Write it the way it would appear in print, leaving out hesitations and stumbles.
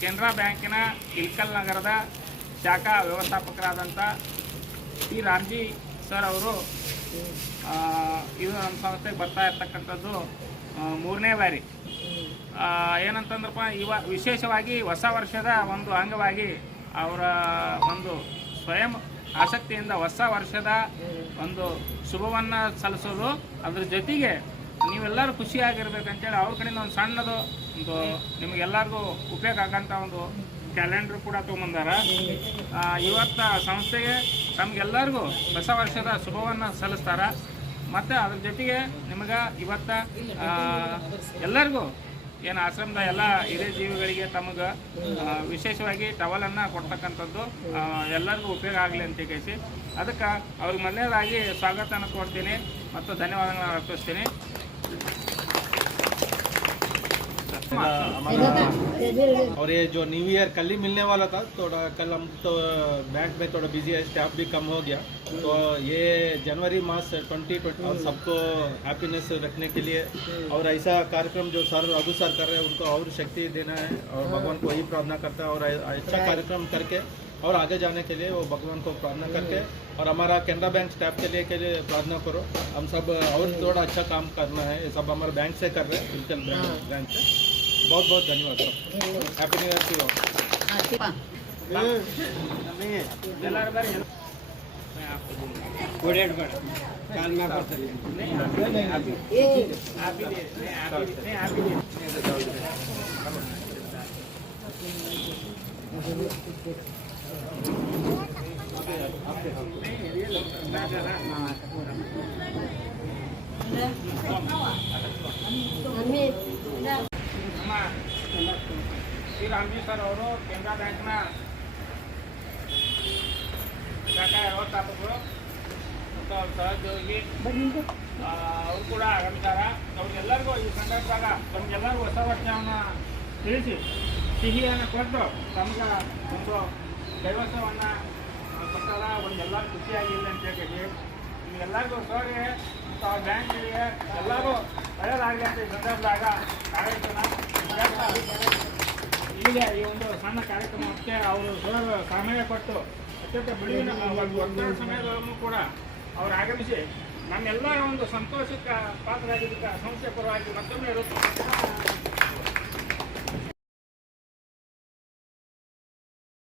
ಕೆನರಾ ಬ್ಯಾಂಕಿನ ಇಲ್ಕಲ್ ನಗರದ ಶಾಖಾ ವ್ಯವಸ್ಥಾಪಕರಾದಂಥ ಟಿ ರಾಮ್ಜಿ ಸರ್ ಅವರು ಇದು ನಮ್ಮ ಸಂಸ್ಥೆಗೆ ಬರ್ತಾ ಇರ್ತಕ್ಕಂಥದ್ದು ಮೂರನೇ ಬಾರಿ. ಏನಂತಂದ್ರಪ್ಪ, ವಿಶೇಷವಾಗಿ ಹೊಸ ವರ್ಷದ ಒಂದು ಅಂಗವಾಗಿ ಅವರ ಒಂದು ಸ್ವಯಂ ಆಸಕ್ತಿಯಿಂದ ಹೊಸ ವರ್ಷದ ಒಂದು ಶುಭವನ್ನು ಸಲ್ಲಿಸೋದು, ಅದ್ರ ಜೊತೆಗೆ ನೀವೆಲ್ಲರೂ ಖುಷಿಯಾಗಿರ್ಬೇಕಂತೇಳಿ ಅವ್ರ ಕಡೆಯಿಂದ ಒಂದು ಸಣ್ಣದು ಒಂದು ನಿಮಗೆಲ್ಲರಿಗೂ ಉಪಯೋಗ ಆಗೋಂಥ ಒಂದು ಕ್ಯಾಲೆಂಡ್ರ್ ಕೂಡ ತೊಗೊಂಬಂದಾರ. ಇವತ್ತು ಸಂಸ್ಥೆಗೆ ತಮಗೆಲ್ಲರಿಗೂ ಹೊಸ ವರ್ಷದ ಶುಭವನ್ನು ಸಲ್ಲಿಸ್ತಾರೆ. ಮತ್ತು ಅದ್ರ ಜೊತೆಗೆ ನಿಮಗೆ ಇವತ್ತು ಎಲ್ಲರಿಗೂ ಏನು ಆಶ್ರಮದ ಎಲ್ಲ ಹಿರಿಯ ಜೀವಿಗಳಿಗೆ ತಮಗೆ ವಿಶೇಷವಾಗಿ ಟವಲನ್ನು ಕೊಡ್ತಕ್ಕಂಥದ್ದು ಎಲ್ಲರಿಗೂ ಉಪಯೋಗ ಆಗಲಿ ಅಂತ ಕೇಳಿಸಿ ಅದಕ್ಕೆ ಅವ್ರಿಗೆ ಮೊದಲನೇದಾಗಿ ಸ್ವಾಗತನ ಕೊಡ್ತೀನಿ ಮತ್ತು ಧನ್ಯವಾದಗಳನ್ನು ಅರ್ಪಿಸ್ತೀನಿ. और ये जो न्यू ईयर कल ही मिलने वाला था, थोड़ा कल हम तो बैंक में थोड़ा बिजी है, स्टाफ भी कम हो गया, तो ये जनवरी मास 2020 और सबको हैप्पीनेस रखने के लिए और ऐसा कार्यक्रम जो सर रघु सर कर रहे हैं उनको और शक्ति देना है और भगवान को ही प्रार्थना करता है और अच्छा कार्यक्रम करके और आगे जाने के लिए वो भगवान को प्रार्थना करके और हमारा केनरा बैंक स्टाफ के लिए प्रार्थना करो। हम सब और थोड़ा अच्छा काम करना है, ये सब हमारे बैंक से कर रहे हैं, बिल्कुल बैंक से। बहुत बहुत धन्यवाद sir, happy new year to you. Shri Ramji sir ಅವರು ಕೆನರಾ ಬ್ಯಾಂಕ್ನ ಶಾಖಾ ವ್ಯವಸ್ಥಾಪಕರು ಮತ್ತು ಅವ್ರ ಸಹೋದ್ಯೋಗಿ ಅವರು ಕೂಡ ಆಗಮಿಸ್ತಾರೆ. ಅವ್ರಿಗೆಲ್ಲರಿಗೂ ಈ ಸಂದರ್ಭದಾಗ ತಮಗೆಲ್ಲರಿಗೂ ಹೊಸ ವರ್ಷವನ್ನು ತಿಳಿಸಿ ಸಿಹಿಯನ್ನು ಕೊಟ್ಟು ತಮ್ಗೆ ಒಂದು ಕೈವಸವನ್ನು ಕೊಟ್ಟಾಗ ಒಂದು ಎಲ್ಲರೂ ಖುಷಿಯಾಗಿಲ್ಲ ಅಂತ ಹೇಳಿ ನಿಮಗೆಲ್ಲರಿಗೂ ಸೋರಿ ಮತ್ತು ಅವ್ರ ಬ್ಯಾಂಕಿಗೆ ಎಲ್ಲರೂ ಒಳ್ಳೆಯದಾಗಲಿ ಅಂತ ಈ ಸಂದರ್ಭದಾಗ ಕಾರ್ಯಕ್ರಮ ಈಗ ಈ ಒಂದು ಸಣ್ಣ ಕಾರ್ಯಕ್ರಮಕ್ಕೆ ಅವರು ಸರ್ ಸಮಯ ಕೊಟ್ಟು ಅತ್ಯಂತ ಬಿಡುವಿನ ಒತ್ತಡ ಸಮಯದಲ್ಲೂ ಕೂಡ ಅವರು ಆಗಮಿಸಿ ನಮ್ಮೆಲ್ಲರ ಒಂದು ಸಂತೋಷಕ್ಕೆ ಪಾತ್ರರಾಗಿದ್ದಕ್ಕೆ ಸಂಸ್ಥೆ ಪರವಾಗಿ ಮತ್ತೊಮ್ಮೆ ಇರುತ್ತೆ.